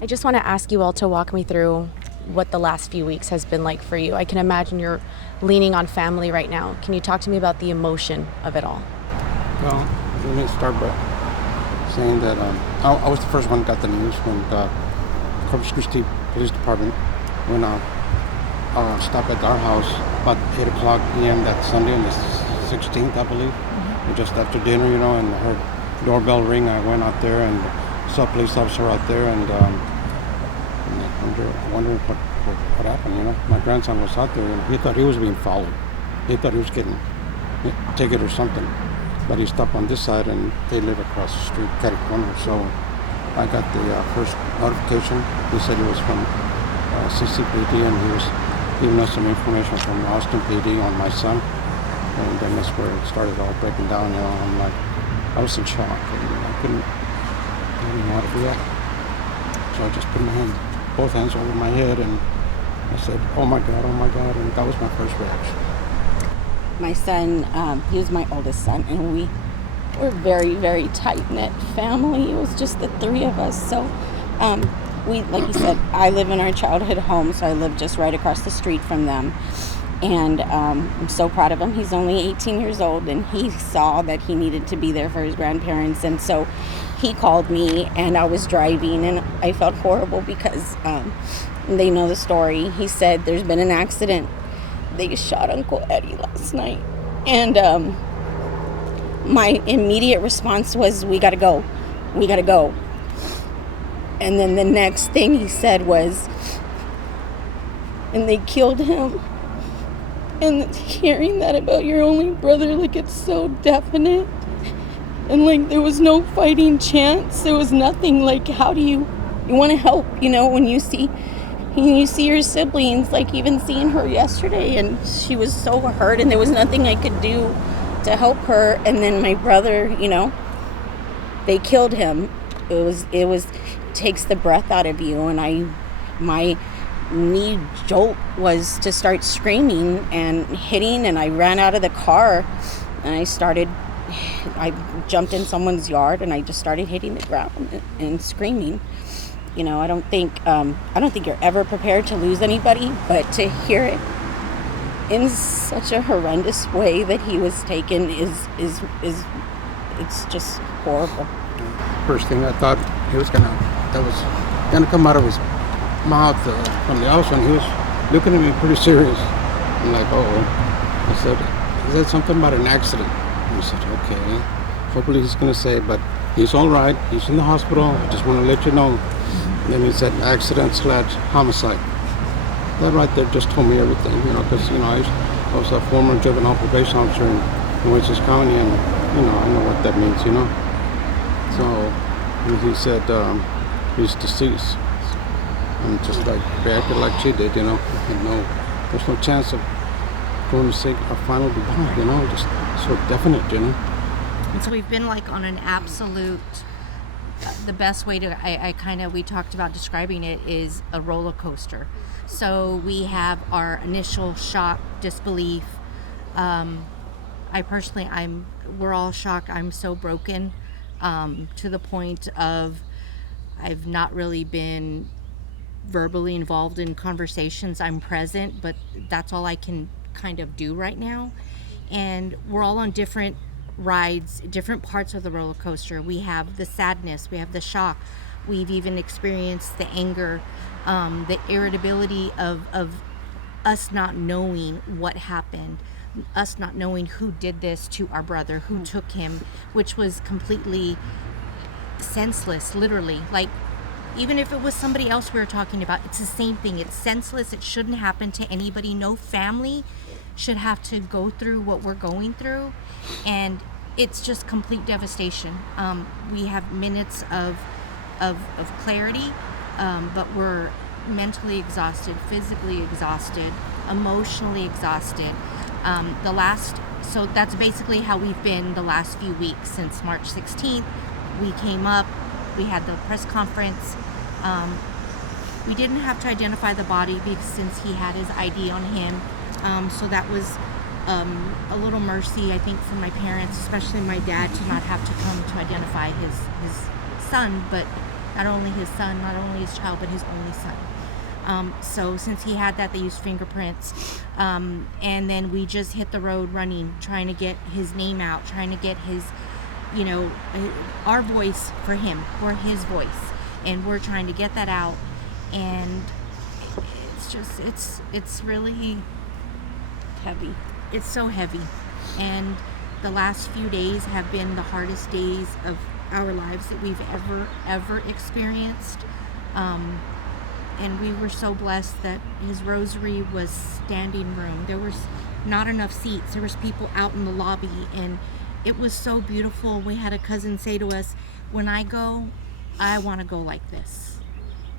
I just want to ask you all to walk me through what the last few weeks has been like for you. I can imagine you're leaning on family right now. Can you talk to me about the emotion of it all? Well, let me start by saying that I was the first one who got the news when the Corpus Christi Police Department went out, stopped at our house about 8 o'clock p.m. that Sunday on the 16th, I believe. Just after dinner, and I heard doorbell ring. I went out there and saw a police officer out there, and wondering what happened. My grandson was out there, and he thought he was being followed. He thought he was getting a ticket or something. But he stopped on this side, and they live across the street, catty corner. So I got the first notification. He said he was from CCPD, and he was giving us some information from Austin PD on my son. And then that's where it started all breaking down. I'm like, I was in shock, and I didn't know how to react. So I just put both hands over my head, and I said, oh my God, and that was my first reaction. My son, he was my oldest son, and we were very, very tight-knit family. It was just the three of us. So we, like you said, I live in our childhood home, so I live just right across the street from them. And I'm so proud of him. He's only 18 years old, and he saw that he needed to be there for his grandparents. And so he called me, and I was driving, and I felt horrible because they know the story. He said there's been an accident. They shot Uncle Eddie last night. And my immediate response was, we gotta go. And then the next thing he said was, and they killed him. And hearing that about your only brother, it's so definite. And there was no fighting chance. There was nothing. How do you want to help, when you see your siblings, even seeing her yesterday, and she was so hurt, and there was nothing I could do to help her. And then my brother, they killed him. It takes the breath out of you. And my knee jolt was to start screaming and hitting, and I ran out of the car, and I jumped in someone's yard, and I just started hitting the ground and screaming. I don't think you're ever prepared to lose anybody, but to hear it in such a horrendous way that he was taken is it's just horrible. First thing I thought that was gonna come out of his mouth from the house, and he was looking at me pretty serious. I'm like, I said, is that something about an accident? And he said, okay. Hopefully he's gonna say, but he's all right. He's in the hospital. I just want to let you know. And then he said accident/homicide. That right there just told me everything, because I was a former juvenile probation officer in Oasis County, and I know what that means, So he said he's deceased. And just reacted like she did, there's no chance of going to say a final goodbye, just so definite, And so we've been on an absolute, the best way to, we talked about describing it is a roller coaster. So we have our initial shock, disbelief. We're all shocked. I'm so broken to the point of I've not really been verbally involved in conversations. I'm present, but that's all I can kind of do right now. And we're all on different rides, different parts of the roller coaster. We have the sadness, we have the shock, we've even experienced the anger, the irritability of us not knowing what happened, us not knowing who did this to our brother, who took him, which was completely senseless, literally. Even if it was somebody else we were talking about, it's the same thing. It's senseless. It shouldn't happen to anybody. No family should have to go through what we're going through. And it's just complete devastation. We have minutes of clarity, but we're mentally exhausted, physically exhausted, emotionally exhausted. So that's basically how we've been the last few weeks since March 16th. We came up, we had the press conference. We didn't have to identify the body since he had his ID on him. So that was a little mercy, I think, for my parents, especially my dad, to not have to come to identify his son. But not only his son, not only his child, but his only son. So since he had that, they used fingerprints. And then we just hit the road running, trying to get his name out, trying to get his, our voice for him, for his voice. And we're trying to get that out. And it's just, it's really Heavy. it's so heavy. And the last few days have been the hardest days of our lives that we've ever experienced. And we were so blessed that his rosary was standing room. There was not enough seats. There was people out in the lobby, and it was so beautiful. We had a cousin say to us, when I go, I want to go like this.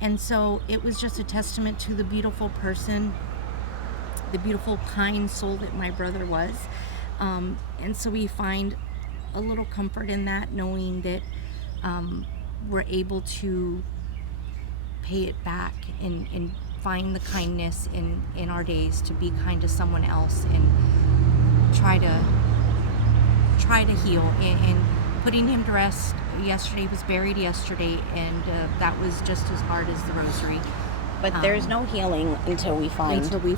And so it was just a testament to the beautiful person, the beautiful, kind soul that my brother was. And so we find a little comfort in that, knowing that we're able to pay it back and find the kindness in our days to be kind to someone else and try to heal. And putting him to rest yesterday, he was buried yesterday, and that was just as hard as the rosary. But there's no healing until we find Exactly,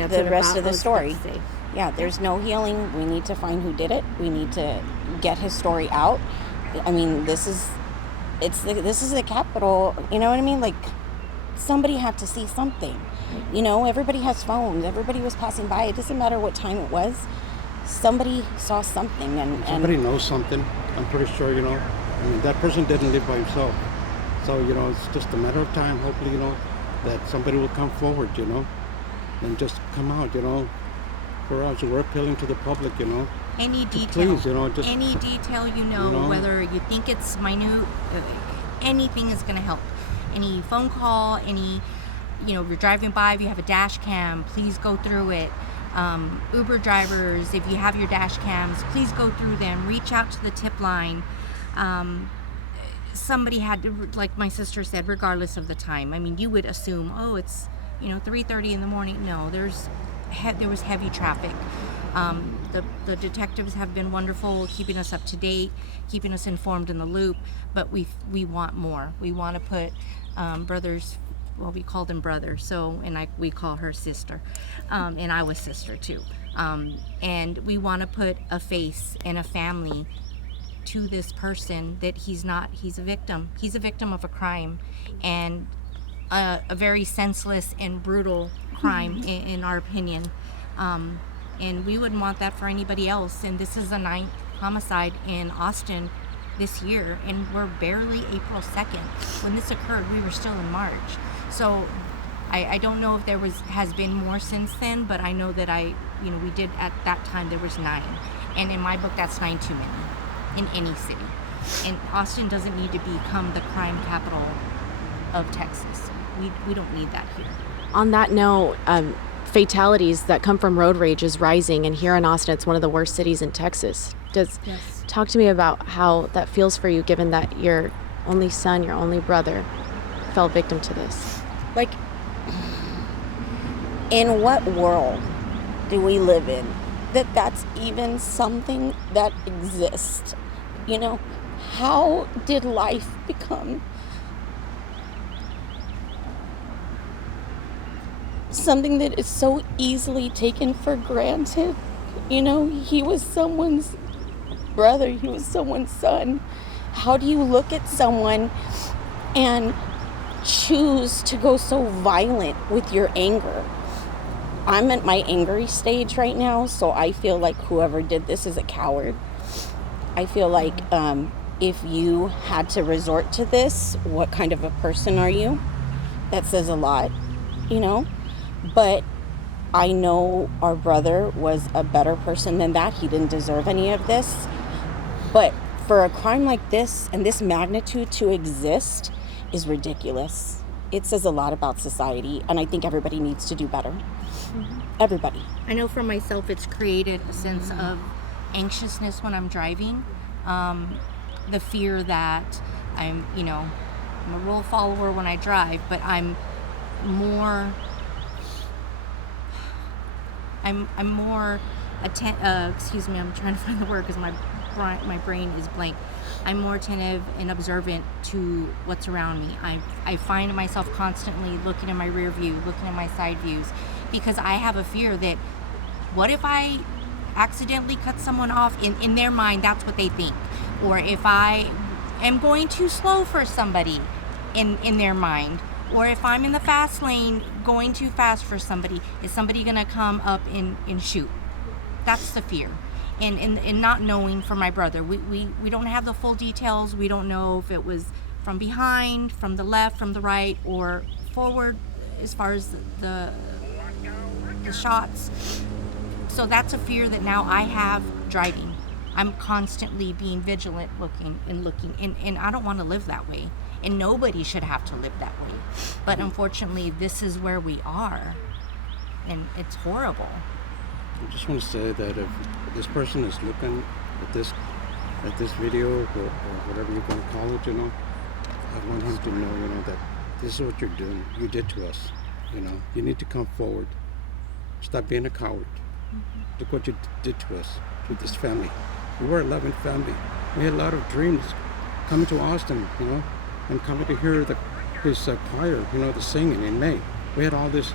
that's the what rest of the I was about story. to say. Yeah, there's no healing. We need to find who did it. We need to get his story out. I mean, this is the capital. You know what I mean? Like, somebody had to see something. Everybody has phones. Everybody was passing by. It doesn't matter what time it was. Somebody saw something, and Somebody knows something. I'm pretty sure, I mean, that person didn't live by himself. So, it's just a matter of time, hopefully, that somebody will come forward, and just come out, for us. We're appealing to the public, Any detail, please, just any detail, whether you think it's minute, anything is going to help. Any phone call, any, if you're driving by, if you have a dash cam, please go through it. Uber drivers, if you have your dash cams, please go through them. Reach out to the tip line. Somebody had to, like my sister said, regardless of the time. I mean, you would assume, it's 3:30 in the morning. No, there was heavy traffic. The detectives have been wonderful, keeping us up to date, keeping us informed in the loop. But we want more. We want to put brothers. Well, we call them brothers. So, we call her sister, and I was sister too. And we want to put a face and a family to this person that he's a victim. He's a victim of a crime, and a very senseless and brutal crime in our opinion. And we wouldn't want that for anybody else. And this is the 9th homicide in Austin this year, and we're barely April 2nd. When this occurred, we were still in March. So I don't know if has been more since then, but I know that we did at that time, there was 9. And in my book, that's 9 too many in any city. And Austin doesn't need to become the crime capital of Texas. We don't need that here. On that note, fatalities that come from road rage is rising, and here in Austin, it's one of the worst cities in Texas. Yes. Talk to me about how that feels for you, given that your only son, your only brother, fell victim to this. like, in what world do we live in that's even something that exists? How did life become something that is so easily taken for granted? He was someone's brother, he was someone's son. How do you look at someone and choose to go so violent with your anger? I'm at my angry stage right now, so I feel like whoever did this is a coward. I feel like if you had to resort to this, what kind of a person are you? That says a lot, But I know our brother was a better person than that. He didn't deserve any of this. But for a crime like this and this magnitude to exist is ridiculous. It says a lot about society, and I think everybody needs to do better. Mm-hmm. Everybody. I know for myself, it's created a sense of anxiousness when I'm driving. The fear that I'm a rule follower when I drive, but I'm more excuse me, I'm trying to find the word because my brain is blank. I'm more attentive and observant to what's around me. I find myself constantly looking in my rear view, looking at my side views, because I have a fear that what if I accidentally cut someone off? In their mind, that's what they think. Or if I am going too slow for somebody in their mind. Or if I'm in the fast lane going too fast for somebody, is somebody going to come up and shoot? That's the fear. And not knowing for my brother. We don't have the full details. We don't know if it was from behind, from the left, from the right, or forward as far as the shots. So that's a fear that now I have driving. I'm constantly being vigilant, looking, and I don't want to live that way. And nobody should have to live that way. But unfortunately, this is where we are, and it's horrible. I just want to say that if this person is looking at this video or whatever you're going to call it, I want him to know, that this is what you're doing. You did to us. You need to come forward. Stop being a coward. Look what you did to us, to this family. We were a loving family. We had a lot of dreams coming to Austin, and coming to hear his choir, the singing in May. We had all this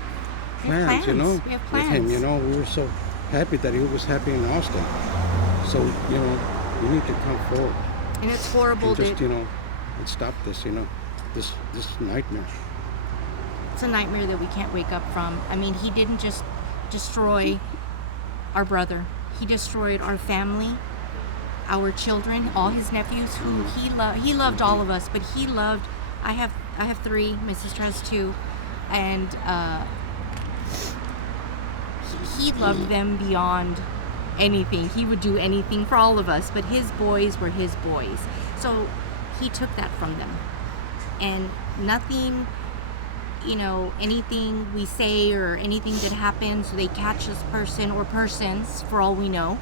plans, We have plans. with him, we were so happy that he was happy in Austin. So, you need to come forward. And it's horrible And just, that and stop this, this nightmare. it's a nightmare that we can't wake up from. I mean, he didn't just destroy our brother. He destroyed our family, our children, all his nephews who he loved all of us, but he loved, I have 3, my sister has 2, and he loved them beyond anything. He would do anything for all of us, but his boys were his boys. So he took that from them. And nothing, anything we say or anything that happens, they catch this person or persons, for all we know,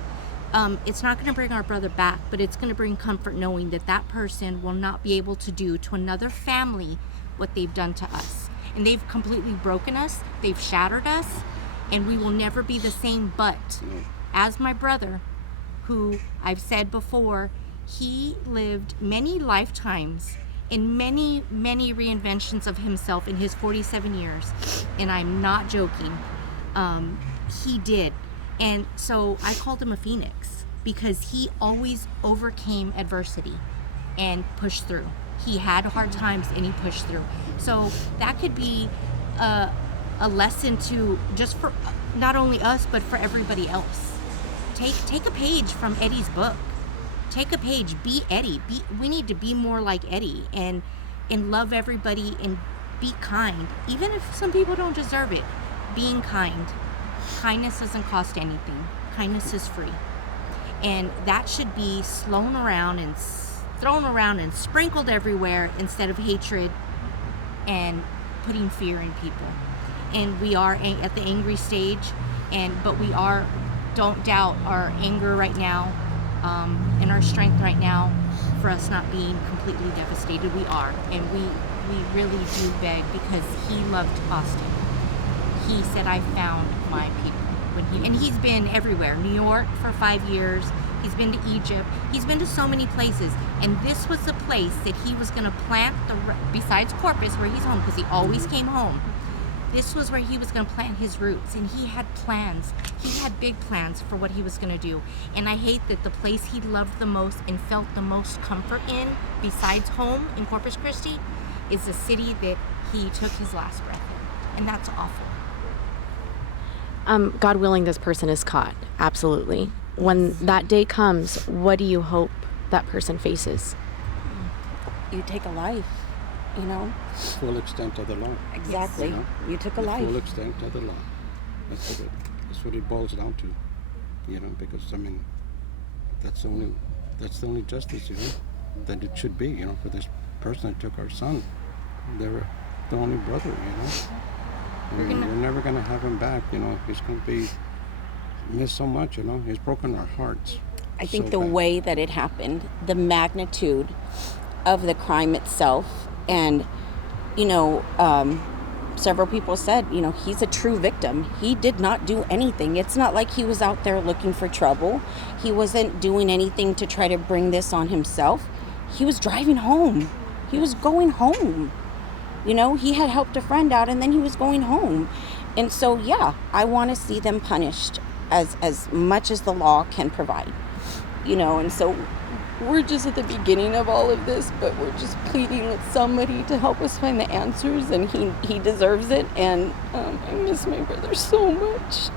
it's not going to bring our brother back, but it's going to bring comfort knowing that that person will not be able to do to another family what they've done to us. And they've completely broken us, they've shattered us, and we will never be the same. But as my brother, who I've said before, he lived many lifetimes in many, many reinventions of himself in his 47 years. And I'm not joking. He did. And so I called him a phoenix because he always overcame adversity and pushed through. He had hard times and he pushed through. So that could be a lesson to just for not only us, but for everybody else. Take a page from Eddie's book. Take a page. Be Eddie. We need to be more like Eddie and love everybody and be kind, even if some people don't deserve it. Being kind. Kindness doesn't cost anything. Kindness is free, and that should be thrown around and sprinkled everywhere instead of hatred and putting fear in people. And we are at the angry stage, but we are. Don't doubt our anger right now. And our strength right now for us not being completely devastated. We are, and we really do beg, because he loved Austin. He said, I found my people. And he's been everywhere. New York for 5 years. He's been to Egypt. He's been to so many places. And this was the place that he was going to plant, besides Corpus, where he's home, because he always came home. This was where he was going to plant his roots, and he had plans. He had big plans for what he was going to do. And I hate that the place he loved the most and felt the most comfort in, besides home in Corpus Christi, is the city that he took his last breath in. And that's awful. God willing, this person is caught. Absolutely. When that day comes, what do you hope that person faces? You take a life, Full extent of the law. Exactly. You took a The life. full extent of the law. That's what it boils down to. Because that's the only justice, that it should be, for this person that took our son. They were the only brother, We're never gonna have him back, He's gonna be missed so much, He's broken our hearts. I think so the bad. way that it happened, the magnitude of the crime itself, and several people said, he's a true victim. He did not do anything. It's not like he was out there looking for trouble. He wasn't doing anything to try to bring this on himself. he was driving home. He was going home. You know, he had helped a friend out and then he was going home. And so, yeah, I want to see them punished as much as the law can provide. You know, and so we're just at the beginning of all of this, but we're just pleading with somebody to help us find the answers, and he deserves it. And I miss my brother so much.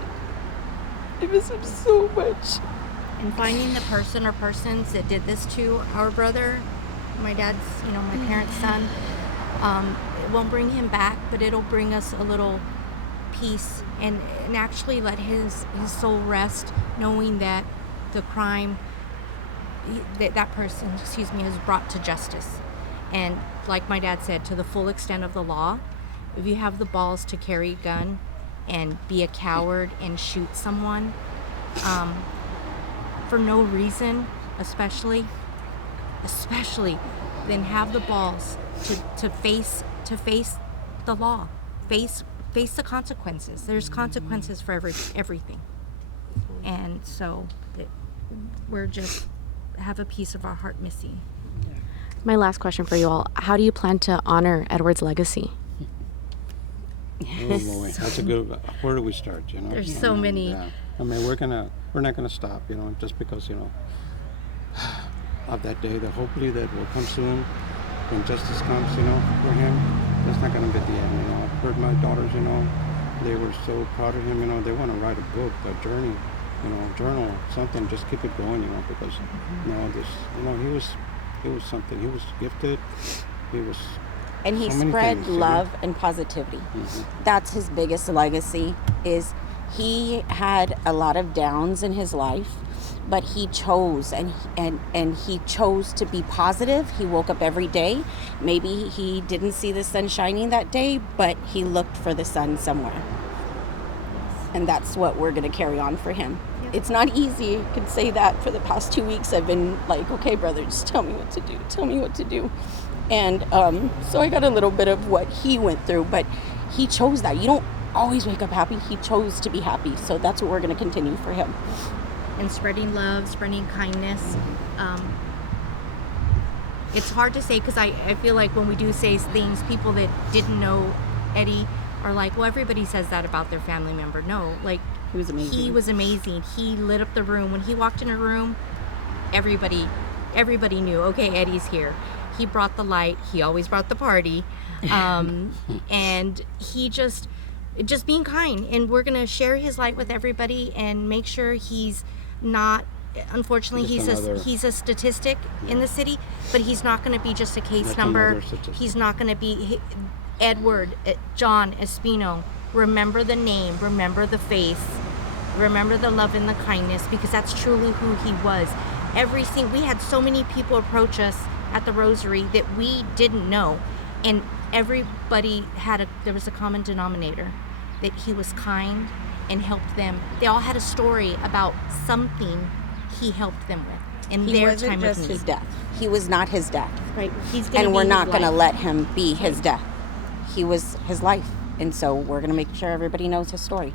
I miss him so much. And finding the person or persons that did this to our brother, my dad's, my parents' son, it won't bring him back, but it'll bring us a little peace and actually let his soul rest, knowing that the crime, that person, is brought to justice. And like my dad said, to the full extent of the law, if you have the balls to carry a gun and be a coward and shoot someone for no reason, especially, then have the balls to face the law, face the consequences. There's consequences for everything, and so we're just have a piece of our heart missing. My last question for you all: how do you plan to honor Edward's legacy? Oh boy, that's a good. Where do we start? There's so many. Yeah. I mean, we're not gonna stop. Just because of that day. That hopefully that will come soon when justice comes. For him, that's not gonna be the end. I've heard my daughters. They were so proud of him. They want to write a book, a journey. Journal, something. Just keep it going. Because he was something. He was gifted. He was. And he so spread things, love and positivity. Mm-hmm. That's his biggest legacy. Is he had a lot of downs in his life, but he chose and he chose to be positive. He woke up every day. Maybe he didn't see the sun shining that day, but he looked for the sun somewhere. And that's what we're going to carry on for him. Yep. It's not easy. I could say that for the past 2 weeks. I've been like, okay, brother, just tell me what to do. Tell me what to do. And so I got a little bit of what he went through, but he chose that. You don't always wake up happy. He chose to be happy. So that's what we're going to continue for him. And spreading love, spreading kindness. It's hard to say because I feel like when we do say things, people that didn't know Eddie are like, well, everybody says that about their family member. No, like, He was amazing. He was amazing. He lit up the room. When he walked in a room, everybody knew, okay, Eddie's here. He brought the light. He always brought the party. And he just being kind. And we're going to share his light with everybody and make sure he's not, unfortunately, he's a statistic in the city, but he's not going to be just a case number. He's not going to be Edward, John, Espino. Remember the name, remember the face, remember the love and the kindness, because that's truly who he was. We had so many people approach us at the Rosary that we didn't know, and everybody there was a common denominator, that he was kind and helped them. They all had a story about something he helped them with in their time of need. He wasn't just his death. He was not his death. Right. And we're not going to let him be his death. He was his life. And so we're going to make sure everybody knows his story.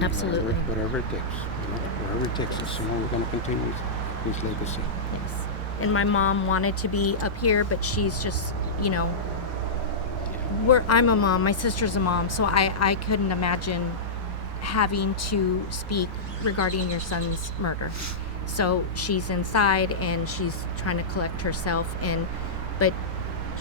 Absolutely. Whatever it takes. Whatever it takes us. We're going to continue his legacy. Yes. And my mom wanted to be up here, but she's just, I'm a mom. My sister's a mom. So I couldn't imagine having to speak regarding your son's murder. So she's inside and she's trying to collect herself, but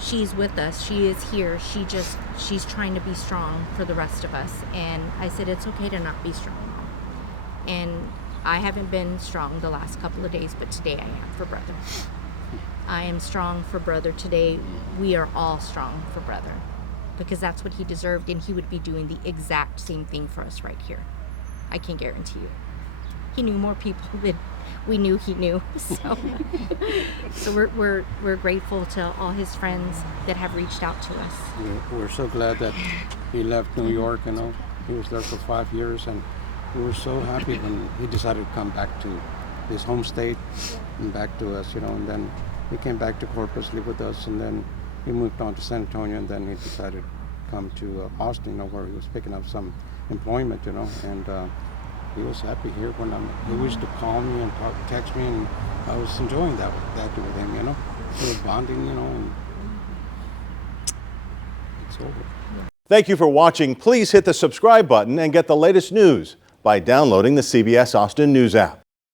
she's with us. She is here. She's trying to be strong for the rest of us. And I said, it's okay to not be strong, Mom. And I haven't been strong the last couple of days, but today I am for brother. I am strong for brother today. We are all strong for brother, because that's what he deserved, and he would be doing the exact same thing for us right here. I can guarantee you. He knew more people than we knew he knew. So we're grateful to all his friends that have reached out to us. We're so glad that he left New York. He was there for 5 years, and we were so happy when he decided to come back to his home state and back to us. And then he came back to Corpus, lived with us, and then he moved on to San Antonio, and then he decided to come to Austin, where he was picking up some employment, and he was happy here. He used to call me and text me, and I was enjoying that with him, you know. We were bonding, you know, and it's over. Thank you for watching. Please hit the subscribe button and get the latest news by downloading the CBS Austin News app.